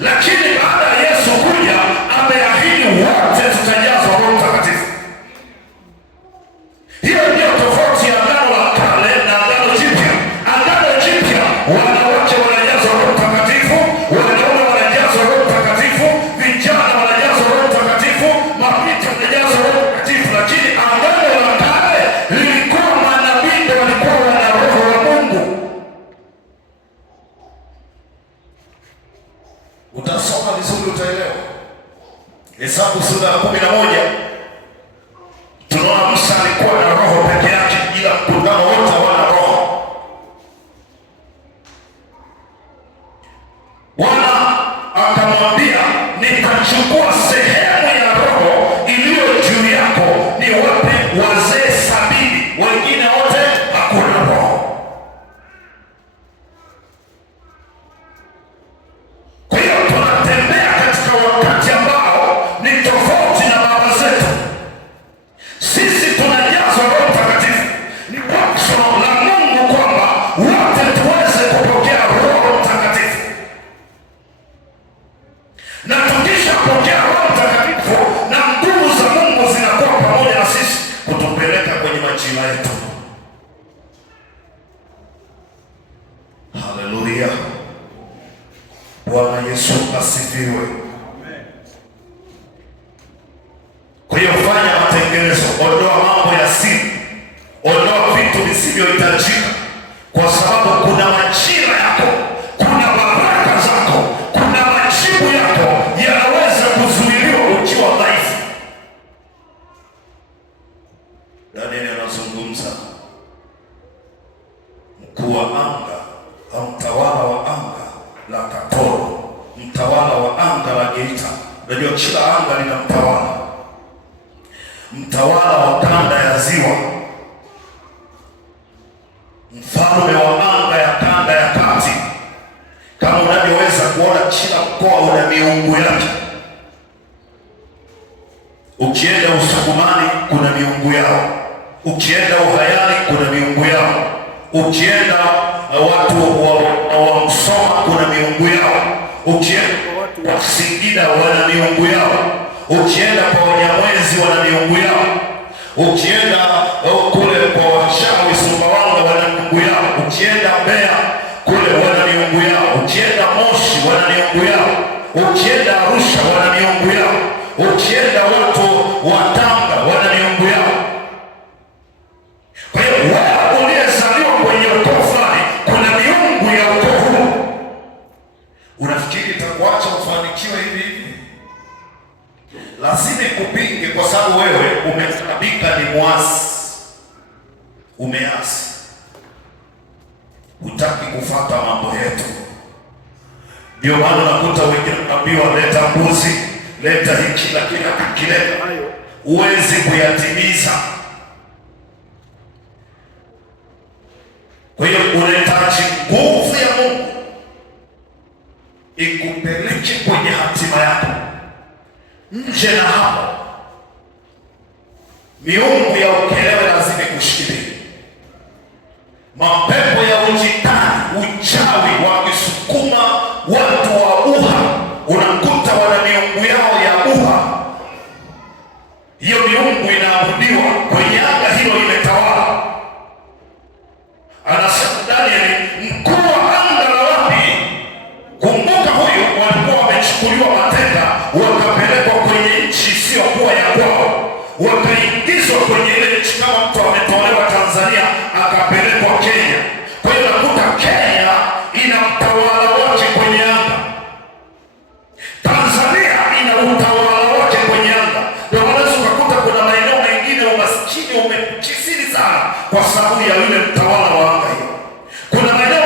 lakini baada ya Yesu kuja ameahidi wote tutajazwa Roho Mtakatifu. Hiyo ndio tofauti ya Agano la Kale na Agano Jipya. Agano Jipya wanawake wanajazwa Roho Mtakatifu, wanaume wanajazwa Roho Mtakatifu, vijana wanajazwa Roho Mtakatifu, mabinti wanajazwa Roho Mtakatifu. Lakini Agano la Kale lilikuwa manabii ndio walikuwa wana Roho wa Mungu. Utasoma vizuri utaelewa. Hesabu sura ya 11 tunaona Musa alikuwa na roho peke yake, ila mkutano wote hawana roho. Bwana akamwambia, nitachukua sehemu ya roho iliyo juu yako niwape wazee 70, wengine wote hakuna roho. Kwa hiyo tunatembea katika wakati ambao ni tofauti na baba zetu. Sisi tunajazwa Roho Mtakatifu. Ni wazo la Mungu kwamba wote tuweze kupokea Roho Mtakatifu, na tukishapokea Roho Mtakatifu na nguvu za Mungu zinakuwa pamoja na sisi kutupeleka kwenye majina yetu. Haleluya! Bwana Yesu asifiwe. Kwa hiyo fanya matengenezo, ondoa mambo ya siri, ondoa vitu visivyohitajika, kwa sababu kuna majira yako, kuna baraka zako, kuna majibu yako yanaweza kuzuiliwa ukiwa dhaifu. Danieli anazungumza, mkuu wa anga au mtawala wa anga la Katoro, mtawala wa anga la Geita. Unajua kila anga lina mtawala. Mtawala wa kanda ya ziwa, mfalme wa anga ya kanda ya kati. Kama unavyoweza kuona, kila mkoa una miungu yake. Ukienda Usukumani kuna miungu yao, ukienda Uhayani kuna miungu yao, ukienda watu wa Msoma kuna miungu yao, ukienda watu wa Singida wana miungu yao, ukienda kwa Wanyamwezi wana miungu yao, ukienda kule kwa wachawi Sumbawanga wana miungu yao, ukienda Mbeya kule wana miungu yao, ukienda Moshi wana miungu yao, ukienda Arusha wana miungu yao, ukienda watu wa Tanga wana miungu yao. Kwa hiyo wewe uliyezaliwa kwenye ukoo fulani, kuna miungu ya ukoo huu. Unafikiri itakuacha ufanikiwe hivi hivi? Lazima ikupinge, kwa sababu wewe umehesabika ni mwasi, umeasi, hutaki kufuata mambo yetu. Ndio maana unakuta wengine wanaambiwa leta mbuzi, leta hiki, lakini akileta hayo huwezi kuyatimiza. Kwa hiyo unahitaji nguvu ya Mungu ikupeleke kwenye hatima yako. Nje na hapo, miungu ya ukelewe lazima kushikilia. Mapepo ya ujitani, uchawi wakisukuma watu wa Uha, unakuta wana miungu yao ya Uha. Hiyo miungu inaabudiwa kwenye anga hilo, imetawala. Anasema Danieli, mkuu wa anga la wapi? Kumbuka huyu walikuwa wamechukuliwa mateka, wakapelekwa kwenye nchi isiyokuwa ya kwao, wakaingizwa kwenye ile nchi kama mtu ametolewa Tanzania akapelekwa Kenya. Kwa hiyo nakuta Kenya ina mtawala wake kwenye anga, Tanzania ina utawala wake kwenye anga. Ndio maana ukakuta kuna maeneo mengine umaskini umekisiri sana kwa sababu ya yule mtawala wa anga hiyo. Kuna maeneo